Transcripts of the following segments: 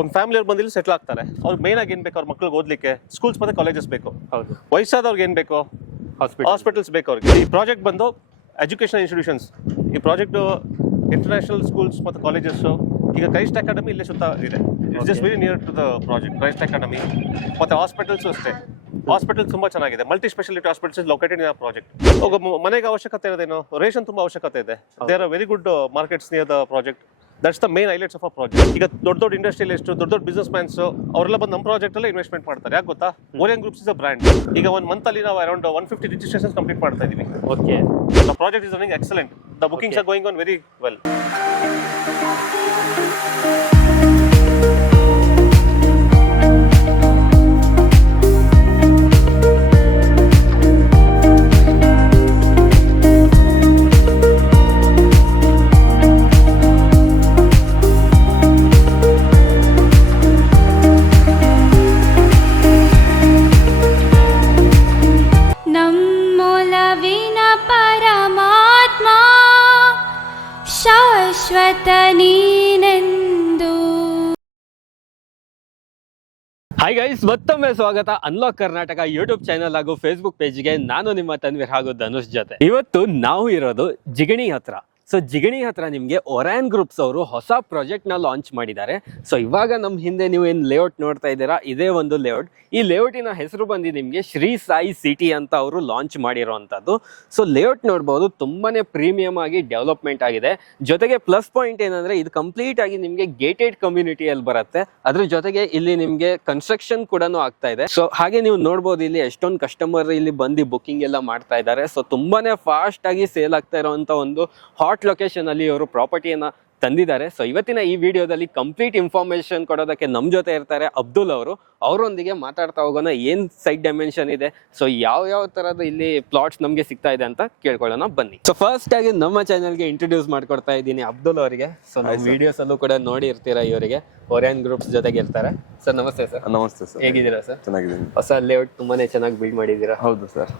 ಒಂದು ಫ್ಯಾಮಿಲಿಯವ್ರು ಬಂದು ಇಲ್ಲಿ ಸೆಟ್ಲ್ ಆಗ್ತಾರೆ. ಅವ್ರಿಗೆ ಮೇನ್ ಆಗಿ ಏನ್ ಬೇಕು, ಅವ್ರ ಮಕ್ಳಿಗೆ ಓದ್ಲಿಕ್ಕೆ ಸ್ಕೂಲ್ಸ್ ಮತ್ತೆ ಕಾಲೇಜಸ್ ಬೇಕು. ಹೌದು. ವಯಸ್ಸಾದವ್ರಿಗೆ ಏನ್ ಬೇಕು, ಹಾಸ್ಪಿಟಲ್ಸ್ ಬೇಕು ಅವ್ರಿಗೆ. ಈ ಪ್ರಾಜೆಕ್ಟ್ ಬಂದು ಎಜುಕೇಶನ್ ಇನ್ಸ್ಟಿಟ್ಯೂಷನ್ಸ್. ಈ ಪ್ರಾಜೆಕ್ಟ್ ಇಂಟರ್ನ್ಯಾಷನಲ್ ಸ್ಕೂಲ್ಸ್ ಮತ್ತು ಕಾಲೇಜಸ್. ಈಗ ಕ್ರೈಸ್ಟ್ ಅಕಾಡೆಮಿ ಇಲ್ಲೇ ಸುತ್ತ ಇದೆ. It's just very near to the project. Christ academy ಮತ್ತೆ ಹಾಸ್ಪಿಟಲ್ಸ್ ಅಷ್ಟೇ. ಹಾಸ್ಪಿಟಲ್ ತುಂಬಾ ಚೆನ್ನಾಗಿದೆ. Multi speciality hospitals located in ಆ ಪ್ರಾಜೆಕ್ಟ್. ಮನೆಗೆ ಅವಶ್ಯಕತೆ ಇರೋದೇನು, ರೇಷನ್ ತುಂಬಾ ಅವಶ್ಯಕತೆ ಇದೆ. There are very good markets near the project. That's the main highlights of a project. ಈಗ ದೊಡ್ಡ ಇಂಡಸ್ಟ್ರಿಯಲಿಸ್ಟ್, ದೊಡ್ಡ ಬಿಸ್ನೆಸ್ ಮ್ಯಾನ್ಸ್ ಅವರೆಲ್ಲ ಬಂದು ನಮ್ಮ ಪ್ರಾಜೆಕ್ಟ್ ಅಲ್ಲಿ ಇನ್ವೆಸ್ಟ್ಮೆಂಟ್ ಮಾಡ್ತಾರೆ. ಯಾಕೆ ಗೊತ್ತಾ, Orion groups is a brand. ಈಗ ಒಂದು ಮಂತ್ ಅಲ್ಲಿ ನಾವು ಅರೌಂಡ್ 150 ರಿಜಿಸ್ಟ್ರೇಷನ್ಸ್ ಕಂಪ್ಲೀಟ್ ಮಾಡ್ತಾ ಇದೀವಿ. Okay. The project is running excellent. The bookings are going on very well. Hi guys, ಮತ್ತೊಮ್ಮೆ ಸ್ವಾಗತ ಅನ್ಲಾಕ್ ಕರ್ನಾಟಕ ಯೂಟ್ಯೂಬ್ ಚಾನಲ್ ಹಾಗೂ ಫೇಸ್ಬುಕ್ ಪೇಜ್ಗೆ. ನಾನು ನಿಮ್ಮ ತನ್ವೀರ್ ಹಾಗೂ ಧನುಷ್ ಜೊತೆ. ಇವತ್ತು ನಾವು ಇರೋದು ಜಿಗಣಿ ಹತ್ರ. ಸೊ ಜಿಗಣಿ ಹತ್ರ ನಿಮಗೆ ಒರಾನ್ ಗ್ರೂಪ್ಸ್ ಅವರು ಹೊಸ ಪ್ರಾಜೆಕ್ಟ್ನ ಲಾಂಚ್ ಮಾಡಿದ್ದಾರೆ. ಸೊ ಇವಾಗ ನಮ್ಮ ಹಿಂದೆ ನೀವು ಏನು ಲೇಔಟ್ ನೋಡ್ತಾ ಇದ್ದೀರಾ, ಇದೇ ಒಂದು ಲೇಔಟ್. ಈ ಲೇಔಟಿನ ಹೆಸರು ಬಂದು ನಿಮಗೆ ಶ್ರೀ ಸಾಯಿ ಸಿಟಿ ಅಂತ ಅವರು ಲಾಂಚ್ ಮಾಡಿರೋವಂಥದ್ದು. ಸೊ ಲೇಔಟ್ ನೋಡ್ಬೋದು, ತುಂಬಾನೇ ಪ್ರೀಮಿಯಂ ಆಗಿ ಡೆವಲಪ್ಮೆಂಟ್ ಆಗಿದೆ. ಜೊತೆಗೆ ಪ್ಲಸ್ ಪಾಯಿಂಟ್ ಏನಂದ್ರೆ ಇದು ಕಂಪ್ಲೀಟ್ ಆಗಿ ನಿಮಗೆ ಗೇಟೆಡ್ ಕಮ್ಯುನಿಟಿಯಲ್ಲಿ ಬರುತ್ತೆ. ಅದ್ರ ಜೊತೆಗೆ ಇಲ್ಲಿ ನಿಮಗೆ ಕನ್ಸ್ಟ್ರಕ್ಷನ್ ಕೂಡ ಆಗ್ತಾ ಇದೆ. ಸೊ ಹಾಗೆ ನೀವು ನೋಡ್ಬೋದು ಇಲ್ಲಿ ಎಷ್ಟೊಂದು ಕಸ್ಟಮರ್ ಇಲ್ಲಿ ಬಂದು ಬುಕಿಂಗ್ ಎಲ್ಲ ಮಾಡ್ತಾ ಇದ್ದಾರೆ. ಸೊ ತುಂಬಾನೇ ಫಾಸ್ಟ್ ಆಗಿ ಸೇಲ್ ಆಗ್ತಾ ಇರುವಂತ ಒಂದು ಹಾಟ್ ಲೊಕೇಶನ್ ಅಲ್ಲಿ ಇವರು ಪ್ರಾಪರ್ಟಿಯನ್ನ ತಂದಿದ್ದಾರೆ. ಸೊ ಇವತ್ತಿನ ಈ ವಿಡಿಯೋದಲ್ಲಿ ಕಂಪ್ಲೀಟ್ ಇನ್ಫಾರ್ಮೇಶನ್ ಕೊಡೋದಕ್ಕೆ ನಮ್ಮ ಜೊತೆ ಇರ್ತಾರೆ ಅಬ್ದುಲ್ ಅವರು. ಅವರೊಂದಿಗೆ ಮಾತಾಡ್ತಾ ಹೋಗೋಣ, ಏನ್ ಸೈಟ್ ಡೈಮೆನ್ಷನ್ ಇದೆ, ಸೊ ಯಾವ ತರದ ಇಲ್ಲಿ ಪ್ಲಾಟ್ಸ್ ನಮ್ಗೆ ಸಿಗ್ತಾ ಇದೆ ಅಂತ ಕೇಳ್ಕೊಳ್ಳೋಣ ಬನ್ನಿ. ಸೊ ಫಸ್ಟ್ ಆಗಿ ನಮ್ಮ ಚಾನೆಲ್ಗೆ ಇಂಟ್ರೊಡ್ಯೂಸ್ ಮಾಡ್ಕೊಡ್ತಾ ಇದ್ದೀನಿ ಅಬ್ದುಲ್ ಅವರಿಗೆ. ಸೊ ನಮ್ಮ ವಿಡಿಯೋಸ್ ಅಲ್ಲೂ ಕೂಡ ನೋಡಿ ಇರ್ತೀರಾ, ಇವರಿಗೆ ಒರಾನ್ ಗ್ರೂಪ್ಸ್ ಜೊತೆಗೆ ಇರ್ತಾರೆ. ಸರ್ ನಮಸ್ತೆ ಸರ್. ನಮಸ್ತೆ ಸರ್. ಹೇಗಿದ್ದೀರಾ ಸರ್? ಚೆನ್ನಾಗಿದ್ದೀನಿ. ಹೊಸ ಲೇಔಟ್ ತುಂಬಾನೇ ಚೆನ್ನಾಗಿ ಬಿಲ್ಡ್ ಮಾಡಿದ್ದೀರಾ. ಹೌದು ಸರ್.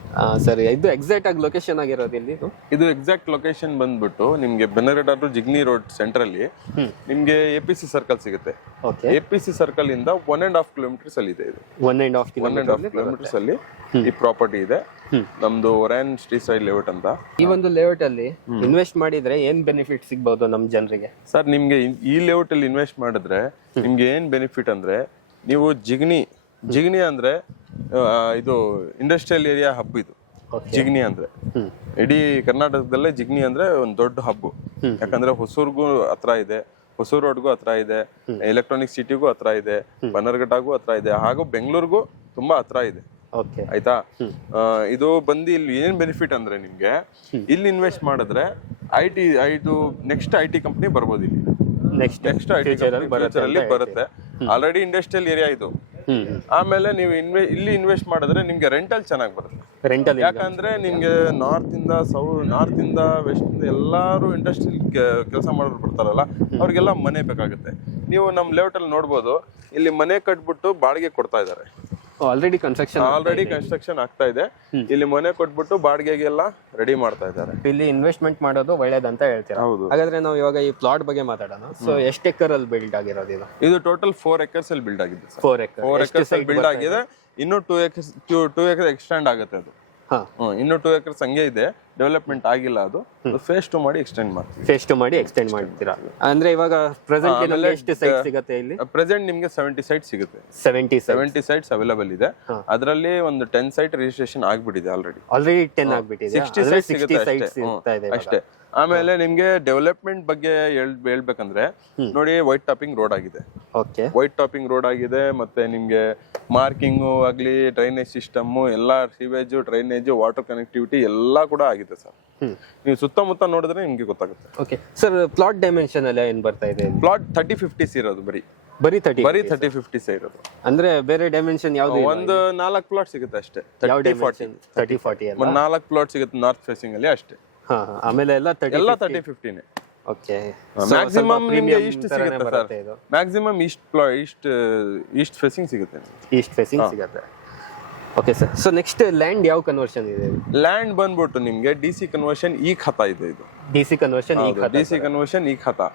ಸರ್ ಇದು ಎಕ್ಸಾಕ್ಟ್ ಆಗಿ ಲೊಕೇಶನ್ ಆಗಿರೋದು ಇಲ್ಲಿ? ಇದು ಎಕ್ಸಾಕ್ಟ್ ಲೊಕೇಶನ್ ಬಂದ್ಬಿಟ್ಟು ನಿಮ್ಗೆ ಬೆನ್ನರಘಟ್ಟ ಟು ಜಿಗ್ನಿ ರೋಡ್ ಸೆಂಟರ್ ಅಲ್ಲಿ ನಿಮ್ಗೆ APC ಸರ್ಕಲ್ ಸಿಗುತ್ತೆ. APC ಸರ್ಕಲ್ ಇಂದ 1.5 ಕಿಲೋಮೀಟರ್ಸ್ ಅಲ್ಲಿ ಇದೆ. ಇದು 1.5 ಕಿಲೋಮೀಟರ್ಸ್ ಅಲ್ಲಿ ಈ ಪ್ರಾಪರ್ಟಿ ಇದೆ. ನಮ್ದು ಒರಾನ್ ಶ್ರೀ ಸಾಯಿ ಲೇಔಟ್ ಅಂತ. ಈ ಒಂದು ಲೇಔಟ್ ಅಲ್ಲಿ ಇನ್ವೆಸ್ಟ್ ಮಾಡಿದ್ರೆ ಏನ್ ಬೆನಿಫಿಟ್ ಸಿಗಬಹುದು ನಮ್ ಜನರಿಗೆ? ಸರ್ ನಿಮ್ಗೆ ಈ ಲೇಔಟ್ ಅಲ್ಲಿ ಇನ್ವೆಸ್ಟ್ ಮಾಡಿದ್ರೆ ನಿಮ್ಗೆ ಏನ್ ಬೆನಿಫಿಟ್ ಅಂದ್ರೆ, ನೀವು ಜಿಗ್ನಿ ಅಂದ್ರೆ ಇದು ಇಂಡಸ್ಟ್ರಿಯಲ್ ಏರಿಯಾ ಹಬ್. ಇದು ಜಿಗ್ನಿ ಅಂದ್ರೆ ಇಡೀ ಕರ್ನಾಟಕದಲ್ಲೇ ಜಿಗ್ನಿ ಅಂದ್ರೆ ಒಂದು ದೊಡ್ಡ ಹಬ್. ಯಾಕಂದ್ರೆ ಹೊಸೂರ್ಗೂ ಹತ್ರ ಇದೆ, ಹೊಸೂರು ರೋಡ್ಗೂ ಹತ್ರ ಇದೆ, ಎಲೆಕ್ಟ್ರಾನಿಕ್ ಸಿಟಿಗೂ ಹತ್ರ ಇದೆ, ಬನ್ನರ್ಘಟ್ಟಗೂ ಹತ್ರ ಇದೆ, ಹಾಗೂ ಬೆಂಗಳೂರಿಗೂ ತುಂಬಾ ಹತ್ರ ಇದೆ. ಆಯ್ತಾ? ಇದು ಬಂದು ಇಲ್ಲಿ ಏನ್ ಬೆನಿಫಿಟ್ ಅಂದ್ರೆ, ನಿಮ್ಗೆ ಇಲ್ಲಿ ಇನ್ವೆಸ್ಟ್ ಮಾಡಿದ್ರೆ ನೆಕ್ಸ್ಟ್ ಐ ಟಿ ಕಂಪನಿ ಬರ್ಬೋದು. ಇಲ್ಲಿ ನೆಕ್ಸ್ಟ್ ಐ ಟಿ ಕಂಪನಿ ಬರುತ್ತೆ. ಆಲ್ರೆಡಿ ಇಂಡಸ್ಟ್ರಿಯಲ್ ಏರಿಯಾ ಇದು. ಆಮೇಲೆ ನೀವು ಇಲ್ಲಿ ಇನ್ವೆಸ್ಟ್ ಮಾಡಿದ್ರೆ ನಿಮ್ಗೆ ರೆಂಟಲ್ ಚೆನ್ನಾಗಿ ಬರುತ್ತೆ. ಯಾಕಂದ್ರೆ ನಿಮ್ಗೆ ನಾರ್ತ್ ಇಂದ ವೆಸ್ಟ್ ಇಂದ ಎಲ್ಲಾರು ಇಂಡಸ್ಟ್ರಿಯಲ್ ಕೆಲಸ ಮಾಡೋರು ಬರ್ತಾರಲ್ಲ, ಅವ್ರಿಗೆಲ್ಲ ಮನೆ ಬೇಕಾಗುತ್ತೆ. ನೀವು ನಮ್ ಲೇಔಟ್ ಅಲ್ಲಿ ನೋಡ್ಬೋದು, ಇಲ್ಲಿ ಮನೆ ಕಟ್ಬಿಟ್ಟು ಬಾಡಿಗೆ ಕೊಡ್ತಾ ಇದಾರೆ. ಆಲ್ರೆಡಿ ಕನ್ಸ್ಟ್ರಕ್ಷನ್ ಆಗ್ತಾ ಇದೆ. ಇಲ್ಲಿ ಮನೆ ಕೊಟ್ಬಿಟ್ಟು ಬಾಡಿಗೆಗೆಲ್ಲ ರೆಡಿ ಮಾಡ್ತಾ ಇದ್ದಾರೆ. ಇಲ್ಲಿ ಇನ್ವೆಸ್ಟ್ಮೆಂಟ್ ಮಾಡೋದು ಒಳ್ಳೇದಂತ ಹೇಳ್ತೀರಾ? ಹೌದು. ಹಾಗಾದ್ರೆ ನಾವು ಇವಾಗ ಈ ಪ್ಲಾಟ್ ಬಗ್ಗೆ ಮಾತಾಡೋಣ. ಸೊ ಎಷ್ಟು ಎಕರ್ ಅಲ್ಲಿ ಬಿಲ್ಡ್ ಆಗಿರೋದು ಇದು? ಇದು ಟೋಟಲ್ 4 ಎಕರ್ಸ್ ಅಲ್ಲಿ ಬಿಲ್ಡ್ ಆಗಿದೆ. 4 ಎಕರ್ಸ್ ಅಲ್ಲಿ ಬಿಲ್ಡ್ ಆಗಿದೆ. ಇನ್ನು 2 ಎಕರ್ ಎಕ್ಸ್ಟೆಂಡ್ ಆಗುತ್ತೆ. ಅದು ಇನ್ನು 2 ಎಕರ್ಸ್ ಹಂಗೆ ಇದೆ, ಡೆವಲಪ್ಮೆಂಟ್ ಆಗಿಲ್ಲ. ಅದು ಫೇಸ್ 2 ಮಾಡಿ ಎಕ್ಸ್ಟೆಂಡ್ ಮಾಡ್ತೀರಾ? ಅಂದ್ರೆ ಇವಾಗ ಪ್ರೆಸೆಂಟ್ ಎಷ್ಟು ಸೈಟ್ ಸಿಗುತ್ತೆ ಇಲ್ಲಿ? ಪ್ರೆಸೆಂಟ್ ನಿಮ್ಗೆ 70 ಸೈಟ್ ಸಿಗುತ್ತೆ. 70 ಸೈಟ್ಸ್ ಅವೈಲೇಬಲ್ ಇದೆ. ಅದರಲ್ಲಿ ಒಂದು 10 ಸೈಟ್ ರಿಜಿಸ್ಟ್ರೇಷನ್ ಆಗ್ಬಿಟ್ಟಿದೆ. ಆಲ್ರೆಡಿ 10 ಆಗ್ಬಿಟ್ಟಿದೆ. 60 ಸೈಟ್ಸ್ ಅಷ್ಟೇ. ಆಮೇಲೆ ನಿಮ್ಗೆ ಡೆವಲಪ್ಮೆಂಟ್ ಬಗ್ಗೆ ಹೇಳ್ಬೇಕಂದ್ರೆ ನೋಡಿ, ವೈಟ್ ಟಾಪಿಂಗ್ ರೋಡ್ ಆಗಿದೆ. ಮತ್ತೆ ನಿಮ್ಗೆ ಮಾರ್ಕಿಂಗ್ ಆಗ್ಲಿ, ಡ್ರೈನೇಜ್ ಸಿಸ್ಟಮ್ ಎಲ್ಲ, ಸಿವೇಜ್, ಡ್ರೈನೇಜ್, ವಾಟರ್ ಕನೆಕ್ಟಿವಿಟಿ ಎಲ್ಲ ಕೂಡ ಆಗಿದೆ ಸರ್. ನೀವು ಸುತ್ತಮುತ್ತ ನೋಡಿದ್ರೆ ನಿಮ್ಗೆ ಗೊತ್ತಾಗುತ್ತೆ. ಓಕೆ ಸರ್, ಪ್ಲಾಟ್ ಡೈಮೆನ್ಷನ್ ಎಲ್ಲ ಏನ್ ಬರ್ತಾ ಇದೆ? ಪ್ಲಾಟ್ 30-50 ಇರೋದು. ಬರೀ 30-50 ಇರೋದು. ಅಂದ್ರೆ ಬೇರೆ ಡೈಮೆನ್ಷನ್ ಯಾವ್ದು? ಒಂದು 4 ಪ್ಲಾಟ್ ಸಿಗುತ್ತೆ ಅಷ್ಟೇ. 30-40 ಒಂದು 4 ಪ್ಲಾಟ್ ಸಿಗುತ್ತೆ ನಾರ್ತ್ ಫೇಸಿಂಗ್ ಅಲ್ಲಿ ಅಷ್ಟೇ. ಆಮೇಲೆ ಎಲ್ಲ 30-50. ಓಕೆ. ಮ್ಯಾಕ್ಸಿಮಮ್ ನಿಮಗೆ ಇಷ್ಟು ಸಿಗುತ್ತೆ ಸರ್. ಮ್ಯಾಕ್ಸಿಮಮ್ ಈಸ್ಟ್ ಫೇಸಿಂಗ್ ಸಿಗುತ್ತೆ. Okay sir. So next land ಯಾವ ಕನ್ವರ್ಷನ್ ಇದೆ? ಲ್ಯಾಂಡ್ ಬಂದ್ಬಿಟ್ಟು ನಿಮ್ಗೆ DC ಕನ್ವರ್ಷನ್ ಈ ಖಾತಾ ಇದೆ. ಇದು DC ಕನ್ವರ್ಷನ್ ಈ ಖಾತಾ.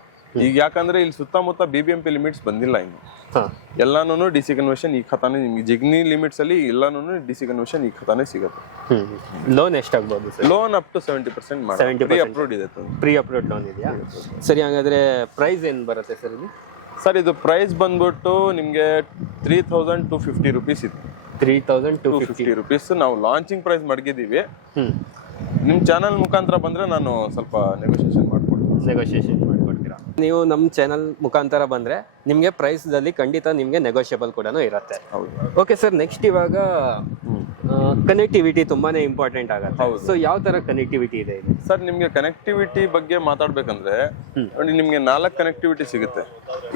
ಈಗ ಯಾಕಂದ್ರೆ ಇಲ್ಲಿ ಸುತ್ತಮುತ್ತ BBMP ಲಿಮಿಟ್ಸ್ ಬಂದಿಲ್ಲ ಇನ್ನು. ಹಾಂ ಎಲ್ಲಾನು ಡಿಸಿ ಕನ್ವರ್ಷನ್ ಈ ಖಾತಾನೆ ನಿಮ್ಗೆ ಜಿಗ್ನಿ ಲಿಮಿಟ್ಸ್ ಅಲ್ಲಿ ಎಲ್ಲಾನು ಡಿಸಿ ಕನ್ವರ್ಷನ್ ಈ ಖಾತಾನೆ ಸಿಗುತ್ತೆ. ಲೋನ್ ಎಷ್ಟಾಗ್ಬೋದು ಸರ್? ಲೋನ್ ಅಪ್ ಟು 70% ಮಾಡಿ 70% ಅಪ್ರೂವ್ಡ್ ಇದೆ ಪ್ರೀ ಅಪ್ರೂವ್ಡ್ ಲೋನ್ ಇದೆಯಾ? ಸರಿ, ಹಾಗಾದ್ರೆ ಪ್ರೈಸ್ ಏನು ಬರುತ್ತೆ ಸರ್ ಇದು? ಸರ್ ಇದು ಪ್ರೈಸ್ ಬಂದ್ಬಿಟ್ಟು ನಿಮ್ಗೆ 3250 ರುಪೀಸ್ ಇದೆ. 3250 ರುಪೀಸ್ ನಾವು ಲಾಂಚಿಂಗ್ ಪ್ರೈಸ್ ಮಡಗಿದ್ದೀವಿ. ಹ್ಮ್, ನಿಮ್ ಚಾನಲ್ ಮುಖಾಂತರ ಬಂದ್ರೆ ನಾನು ಸ್ವಲ್ಪ ನೆಗೋಷಿಯೇಷನ್ ಮಾಡ್ಕೊಡ್ತೀನಿ. ನೆಗೋಷಿಯೇಷನ್ ಮಾಡ್ಕೊಡ್ತೀರಾ? ನೀವು ನಮ್ಮ ಚಾನಲ್ ಮುಖಾಂತರ ಬಂದ್ರೆ ನಿಮಗೆ ಪ್ರೈಸ್ದಲ್ಲಿ ಖಂಡಿತ ನಿಮಗೆ ನೆಗೋಷಿಯಬಲ್ ಕೂಡ ಇರುತ್ತೆ. ಹೌದು. ಓಕೆ ಸರ್, ನೆಕ್ಸ್ಟ್ ಇವಾಗ ಕನೆಕ್ಟಿವಿಟಿ ತುಂಬಾನೇ ಇಂಪಾರ್ಟೆಂಟ್ ಆಗುತ್ತೆ. ಸೊ ಯಾವ ತರ ಕನೆಕ್ಟಿವಿಟಿ ಇದೆ ಇದು? ಸರ್ ನಿಮ್ಗೆ ಕನೆಕ್ಟಿವಿಟಿ ಬಗ್ಗೆ ಮಾತಾಡ್ಬೇಕಂದ್ರೆ ನೋಡಿ, ನಿಮ್ಗೆ 4 ಕನೆಕ್ಟಿವಿಟಿ ಸಿಗುತ್ತೆ.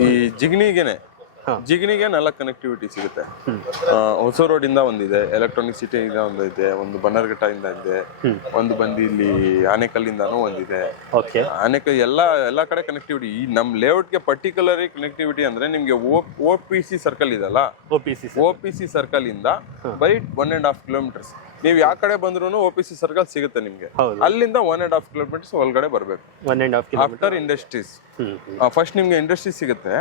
ಈ ಜಿಗ್ನಿಗೆ 4 ಕನೆಕ್ಟಿವಿಟಿ ಸಿಗುತ್ತೆ. ಹೊಸ ರೋಡ್ ಇಂದ ಒಂದಿದೆ, ಎಲೆಕ್ಟ್ರಾನಿಕ್ ಸಿಟಿ ಇಂದ ಒಂದಿದೆ, ಒಂದು ಬನ್ನರ್ಘಟ್ಟ ಇಂದ ಇದೆ, ಒಂದು ಬಂದು ಇಲ್ಲಿ ಆನೆಕಲ್ಲಿಂದಾನು ಒಂದಿದೆ. ಆನೆಕಲ್ ಎಲ್ಲಾ ಕಡೆ ಕನೆಕ್ಟಿವಿಟಿ. ಈ ನಮ್ ಲೇಔಟ್ ಗೆ ಪರ್ಟಿಕ್ಯುಲರ್ ಕನೆಕ್ಟಿವಿಟಿ ಅಂದ್ರೆ ನಿಮ್ಗೆ OPC ಸರ್ಕಲ್ ಇದಲ್ಲ, OPC ಸರ್ಕಲ್ ಇಂದ ಬರೀ 1.5 ಕಿಲೋಮೀಟರ್ಸ್. ನೀವು ಯಾವ ಕಡೆ ಬಂದ್ರು OPC ಸರ್ಕಲ್ ಸಿಗುತ್ತೆ ನಿಮ್ಗೆ. ಅಲ್ಲಿಂದ 1.5 ಕಿಲೋಮೀಟರ್ಸ್ ಒಳಗಡೆ ಬರ್ಬೇಕು. 1.5 ಕಿಲೋಮೀಟರ್ ಆಫ್ಟರ್ ಇಂಡಸ್ಟ್ರೀಸ್. ಫಸ್ಟ್ ನಿಮ್ಗೆ ಇಂಡಸ್ಟ್ರಿ ಸಿಗುತ್ತೆ,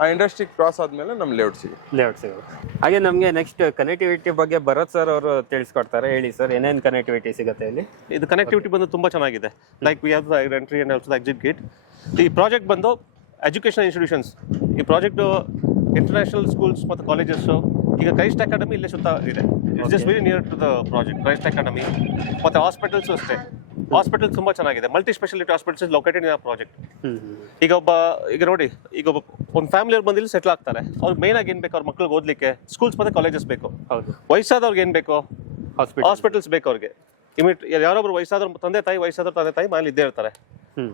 ಆ ಇಂಡಸ್ಟ್ರಿ ಕ್ರಾಸ್ ಆದ್ಮೇಲೆ ನಮ್ ಲೇಔಟ್ ಸಿಗುತ್ತೆ. ಹಾಗೆ ನಮ್ಗೆ ನೆಕ್ಸ್ಟ್ ಕನೆಕ್ಟಿವಿಟಿ ಬಗ್ಗೆ ಭರತ್ ಸರ್ ಅವರು ತಿಳಿಸ್ಕೊಡ್ತಾರೆ. ಹೇಳಿ ಸರ್, ಏನೇನ್ ಕನೆಕ್ಟಿವಿಟಿ ಸಿಗುತ್ತೆ ಇಲ್ಲಿ? ಇದು ಕನೆಕ್ಟಿವಿಟಿ ಬಂದು ತುಂಬಾ ಚೆನ್ನಾಗಿದೆ. Like we have the entry and also the exit gate. ಈ ಪ್ರಾಜೆಕ್ಟ್ ಬಂದು ಎಜುಕೇಷನಲ್ ಇನ್ಸ್ಟಿಟ್ಯೂಷನ್ಸ್. ಈ ಪ್ರಾಜೆಕ್ಟ್ ಇಂಟರ್ನ್ಯಾಷನಲ್ ಸ್ಕೂಲ್ಸ್ ಮತ್ತು ಕಾಲೇಜಸ್. ಈಗ ಕ್ರೈಸ್ಟ್ ಅಕಾಡೆಮಿ ಇಲ್ಲೇ ಸುತ್ತ ಇದೆ. It's just very near to the project. Christ academy ಮತ್ತು ಹಾಸ್ಪಿಟಲ್ಸ್ ಅಷ್ಟೇ. ಹಾಸ್ಪಿಟಲ್ ತುಂಬಾ ಚೆನ್ನಾಗಿದೆ. Multi speciality hospitals is located in ಆ ಪ್ರಾಜೆಕ್ಟ್. ಈಗ ನೋಡಿ, ಈಗ ಒಂದು ಫ್ಯಾಮಿಲಿ ಅವ್ರು ಬಂದಿಲ್ಲಿ ಸೆಟ್ಲ್ ಆಗ್ತಾರೆ. ಅವ್ರಿಗೆ ಮೇನ್ ಆಗಿ ಏನ್ ಬೇಕು, ಅವ್ರ ಮಕ್ಳಿಗೆ ಓದ್ಲಿಕ್ಕೆ ಸ್ಕೂಲ್ಸ್ ಮತ್ತೆ ಕಾಲೇಜಸ್ ಬೇಕು. ವಯಸ್ಸಾದವ್ರಿಗೆ ಏನ್ ಬೇಕು, ಹಾಸ್ಪಿಟಲ್ಸ್ ಬೇಕು. ಅವ್ರಿಗೆ ಯಾರೊಬ್ರು ವಯಸ್ಸಾದ್ರು ತಂದೆ ತಾಯಿ ಮನೇಲಿ ಇದ್ದೇ ಇರ್ತಾರೆ.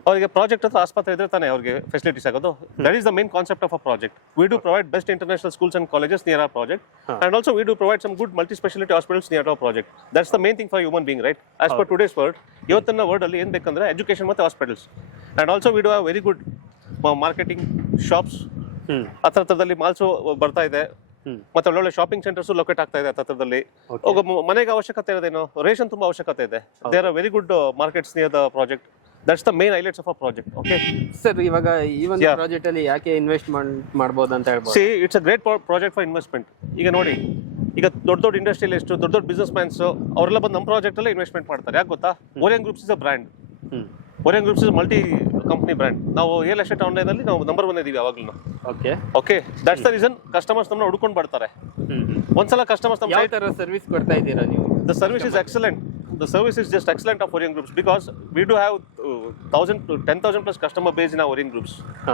ಅವರಿಗೆ ಪ್ರಾಜೆಕ್ಟ್ ಹತ್ರ ಆಸ್ಪತ್ರೆ ಇದ್ರೆ ತಾನೇ ಅವ್ರಿಗೆ ಫೆಸಿಲಿಟೀಸ್ ಆಗೋದು. That is the main concept of a project. We do provide best international schools and colleges near our project, and also we do provide some good multi-speciality hospitals near our project. That's the main thing for human being, right? As per today's world, ಇವತ್ತಿನ word ಅಲ್ಲಿ ಏನ್ ಬೇಕಂದ್ರೆ education ಮತ್ತೆ hospitals. And also we do have very good marketing shops. ಹತ್ರದಲ್ಲಿ malls ಬರ್ತಾ ಇದೆ, ಮತ್ತೆ ಒಳ್ಳೊಳ್ಳೆ ಶಾಪಿಂಗ್ ಸೆಂಟರ್ಸ್ ಲೊಕೇಟ್ ಆಗ್ತಾ ಇದೆ ಹತ್ರದಲ್ಲಿ. ಮನೆಗೆ ಅವಶ್ಯಕತೆ ಇರೋದೇನು, ರೇಷನ್ ತುಂಬಾ ಅವಶ್ಯಕತೆ ಇದೆ. There are very good markets near the project. That's the main highlights of our project. Okay. Sir, ಇವಾಗ ಈ ಒಂದು ಪ್ರಾಜೆಕ್ಟ್ ಅಲ್ಲಿ ಯಾಕೆ ಇನ್ವೆಸ್ಟ್ ಮಾಡಬಹುದು ಅಂತ ಹೇಳ್ಬೋದು? See, it's a great project for investment. ಈಗ ನೋಡಿ, ಈಗ ದೊಡ್ಡ ಇಂಡಸ್ಟ್ರಿಯಲಿಸ್ಟ್, ದೊಡ್ಡ ಬಿಸ್ನೆಸ್ ಮ್ಯಾನ್ಸ್ ಅವರೆಲ್ಲ ಬಂದು ನಮ್ಮ ಪ್ರಾಜೆಕ್ಟ್ ಅಲ್ಲೇ ಇನ್ವೆಸ್ಟ್ಮೆಂಟ್ ಮಾಡ್ತಾರೆ. ಯಾಕೆ ಗೊತ್ತಾ? Orion groups is a brand. Orion groups is multi company brand. ನಾವು ರಿಯಲ್ ಎಸ್ಟೇಟ್ ಆನ್ಲೈನ್ ಅಲ್ಲಿ ನಾವು ನಂಬರ್ 1 ಇದೀವಿ ಯಾವಾಗಲೂ. Okay, that's the reason customers ನಮ್ಮನ್ನ ಹುಡ್ಕೊಂಡು ಬರ್ತಾರೆ. ಒಂದ್ಸಲ ಕಸ್ಟಮರ್ಸ್ ನಮ್ಮ ಯಾವ ತರ ಸರ್ವಿಸ್ ಕೊಡ್ತಾ ಇದ್ದೀರಾ ನೀವು? The service is excellent. The service is just excellent of Orient Groups, because we do have 1,000 to 10,000 plus customer base in our Orient Groups.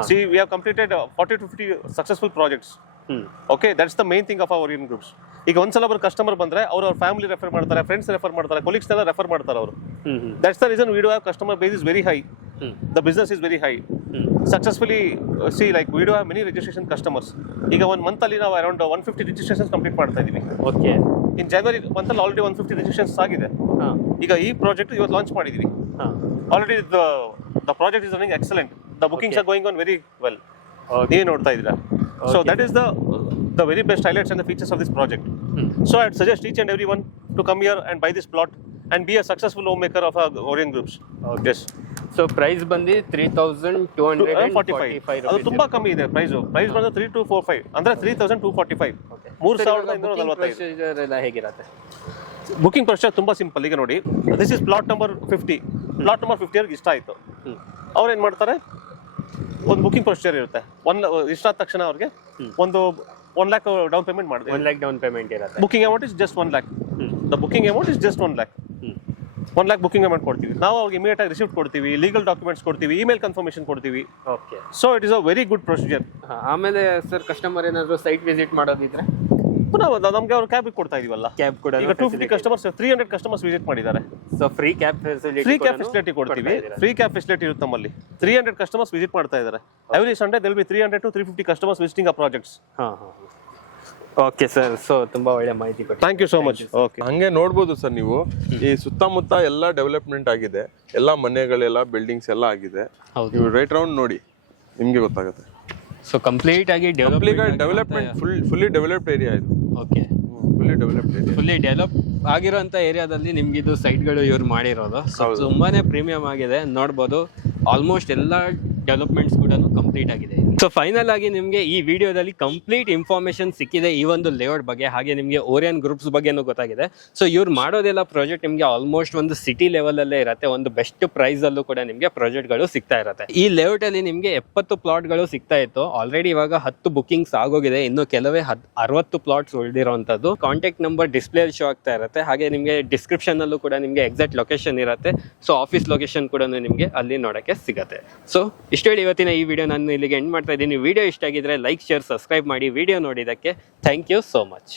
See, we have completed 40 to 50 successful projects. Okay, that's the main thing of our Orient Groups. ಈಗ ಒಂದ್ಸಲ ಒಬ್ಬರು customer ಬಂದ್ರೆ ಅವ್ರ family refer ಮಾಡ್ತಾರೆ, friends refer ಮಾಡ್ತಾರೆ, colleagues ಎಲ್ಲ refer ಮಾಡ್ತಾರೆ ಅವರು. That's the reason we do have customer base is very high. The business is very high. Successfully, see, like we do have many registration customers. ಈಗ ಒಂದು month ಅಲ್ಲಿ ನಾವು around 150 registrations complete ಮಾಡ್ತಾ ಇದೀವಿ. Okay, in January month ಅಲ್ಲಿ already 150 registrations ಆಗಿದೆ. ಈಗ ಈ ಪ್ರಾಜೆಕ್ಟ್ ಇವತ್ತು ಲಾಂಚ್ ಮಾಡಿದೀವಿ. Already the project is running excellent. The bookings are going on very well. ನೀವು ನೋಡ್ತಾ ಇದ್ದೀರಾ. So that is the very best highlights and the features of this project. So I would suggest each and every one to come here and buy this plot and be a successful home maker of our Orient Groups. Yes. So price ಬಂದಿ 3,245. ಅದು ತುಂಬಾ ಕಮ್ಮಿ ಇದೆ price. Price ಬಂದು 3,245 ಅಂದ್ರೆ 3,245. 3,945 ಎಲ್ಲ ಹೇಗಿರುತ್ತೆ? Booking procedure ತುಂಬಾ ಸಿಂಪಲ್. ಈಗ ನೋಡಿ, this is plot number 50. Plot number 50 ಅವ್ರಿಗೆ ಇಷ್ಟ ಆಯ್ತು, ಅವ್ರು ಏನ್ ಮಾಡ್ತಾರೆ, ಒಂದು ಬುಕಿಂಗ್ ಪ್ರೊಸೀಜರ್ ಇರುತ್ತೆ. ಇಷ್ಟ ಆದ ತಕ್ಷಣ ಅವ್ರಿಗೆ ಒಂದು 1 lakh ಡೌನ್ ಪೇಮೆಂಟ್ ಮಾಡಿದೆ. 1 lakh ಡೌನ್ ಪೇಮೆಂಟ್ ಇರುತ್ತೆ. Booking amount is just 1 lakh. The booking amount is just 1 lakh. 1 lakh booking amount ಕೊಡ್ತೀವಿ ನಾವು. ಅವ್ರಿಗೆ ಇಮಿಡಿಯೇಟ್ ಆಗಿ ರಿಸಿಪ್ಟ್ ಕೊಡ್ತೀವಿ, ಲೀಗಲ್ ಡಾಕ್ಯುಮೆಂಟ್ಸ್ ಕೊಡ್ತೀವಿ, ಇಮೇಲ್ ಕನ್ಫರ್ಮೇಷನ್ ಕೊಡ್ತೀವಿ. Okay, so it is a very good procedure. ಆಮೇಲೆ sir, customer ಏನಾದ್ರು ಸೈಟ್ ವಿಸಿಟ್ ಮಾಡೋದಿದ್ರೆ ನಾವು ನಮಗೆ ಅವ್ರು ಕ್ಯಾಬ್ ಕೊಡ್ತಾ ಇದೀವಲ್ಲ. ಕ್ಯಾಬ್ ಕೂಡ ಈಗ 250 ಕಸ್ಟಮರ್ಸ್, 300 ಕಸ್ಟಮರ್ಸ್ ವಿಸಿಟ್ ಮಾಡಿದ್ದಾರೆ. ಸೊ ಫ್ರೀ ಕ್ಯಾಬ್ ಫೆಸಿಲಿಟಿ ಕೊಡ್ತೀವಿ. ಫ್ರೀ ಕ್ಯಾಬ್ ಫೆಸಿಲಿಟಿ ಇರುತ್ತೆ ನಮ್ಮಲ್ಲಿ. 300 ಕಸ್ಟಮರ್ಸ್ ವಿಸಿಟ್ ಮಾಡ್ತಾ ಇದ್ದಾರೆ. Every Sunday there will be 300 to 350 customers visiting ಆ ಪ್ರಾಜೆಕ್ಟ್ಸ್. ಓಕೆ ಸರ್, ಸೊ ತುಂಬಾ ಒಳ್ಳೆ ಮಾಹಿತಿ ಕೊಟ್ಟು thank you so much. Okay, ಹಂಗೆ ನೋಡ್ಬೋದು ಸರ್ ನೀವು. ಈ ಸುತ್ತಮುತ್ತ ಎಲ್ಲ ಡೆವಲಪ್ಮೆಂಟ್ ಆಗಿದೆ, ಎಲ್ಲ ಮನೆಗಳೆಲ್ಲ ಬಿಲ್ಡಿಂಗ್ಸ್ ಎಲ್ಲ ಆಗಿದೆ. ನೀವು ರೈಟ್ ರೌಂಡ್ ನೋಡಿ, ನಿಮ್ಗೆ ಗೊತ್ತಾಗುತ್ತೆ. ಸೊ ಕಂಪ್ಲೀಟ್ ಆಗಿ ಡೆವಲಪ್ಮೆಂಟ್ ಫುಲ್ಲಿ ಡೆವಲಪ್ಡ್ ಏರಿಯಾ ಇದು. Okay, fully developed area. Fully develop ಆಗಿರೋಂಥ ಏರಿಯಾದಲ್ಲಿ ನಿಮ್ಗೆ ಇದು ಸೈಟ್ಗಳು ಇವ್ರು ಮಾಡಿರೋದು. ಸೊ ತುಂಬಾನೇ ಪ್ರೀಮಿಯಂ ಆಗಿದೆ ನೋಡ್ಬೋದು. ಆಲ್ಮೋಸ್ಟ್ ಎಲ್ಲ ಡೆವಲಪ್ಮೆಂಟ್ಸ್ ಕೂಡ ಕಂಪ್ಲೀಟ್ ಆಗಿದೆ. ಸೊ ಫೈನಲ್ ಆಗಿ ನಿಮಗೆ ಈ ವಿಡಿಯೋದಲ್ಲಿ ಕಂಪ್ಲೀಟ್ ಇನ್ಫಾರ್ಮೇಶನ್ ಸಿಕ್ಕಿದೆ ಈ ಒಂದು ಲೇಔಟ್ ಬಗ್ಗೆ, ಹಾಗೆ ನಿಮಗೆ ಓರಿಯನ್ ಗ್ರೂಪ್ಸ್ ಬಗ್ಗೆನೂ ಗೊತ್ತಾಗಿದೆ. ಸೊ ಇವ್ರು ಮಾಡೋದೆಲ್ಲ ಪ್ರಾಜೆಕ್ಟ್ ನಿಮಗೆ ಆಲ್ಮೋಸ್ಟ್ ಒಂದು ಸಿಟಿ ಲೆವೆಲ್ ಅಲ್ಲೇ ಇರುತ್ತೆ, ಒಂದು ಬೆಸ್ಟ್ ಪ್ರೈಸ್ ಅಲ್ಲೂ ಕೂಡ ನಿಮಗೆ ಪ್ರಾಜೆಕ್ಟ್ಗಳು ಸಿಗ್ತಾ ಇರುತ್ತೆ. ಈ ಲೇಔಟ್ ಅಲ್ಲಿ ನಿಮಗೆ 70 ಪ್ಲಾಟ್ಗಳು ಸಿಗ್ತಾ ಇತ್ತು. ಆಲ್ರೆಡಿ ಇವಾಗ 10 ಬುಕಿಂಗ್ಸ್ ಆಗೋಗಿದೆ, ಇನ್ನು ಕೆಲವೇ 60 ಪ್ಲಾಟ್ಸ್ ಉಳಿದಿರುವಂತದ್ದು. ಕಾಂಟ್ಯಾಕ್ಟ್ ನಂಬರ್ ಡಿಸ್ಪ್ಲೇ ಶೋ ಆಗ್ತಾ ಇರುತ್ತೆ, ಹಾಗೆ ನಿಮಗೆ ಡಿಸ್ಕ್ರಿಪ್ಷನ್ ಅಲ್ಲೂ ಕೂಡ ನಿಮಗೆ ಎಕ್ಸಾಕ್ಟ್ ಲೊಕೇಶನ್ ಇರುತ್ತೆ. ಸೊ ಆಫೀಸ್ ಲೊಕೇಶನ್ ಕೂಡ ನಿಮಗೆ ಅಲ್ಲಿ ನೋಡಕ್ಕೆ ಸಿಗುತ್ತೆ. ಸೊ ಇಷ್ಟು ಹೇಳಿ ಇವತ್ತಿನ ಈ ವಿಡಿಯೋ ನಾನು ಇಲ್ಲಿಗೆ ಎಂಡ್ ಮಾಡ್ತಾ ಇದ್ದೀನಿ. ವಿಡಿಯೋ ಇಷ್ಟ ಆಗಿದ್ರೆ ಲೈಕ್, ಶೇರ್, ಸಬ್ಸ್ಕ್ರೈಬ್ ಮಾಡಿ. ವಿಡಿಯೋ ನೋಡಿದ್ದಕ್ಕೆ ಥ್ಯಾಂಕ್ ಯು ಸೋ ಮಚ್.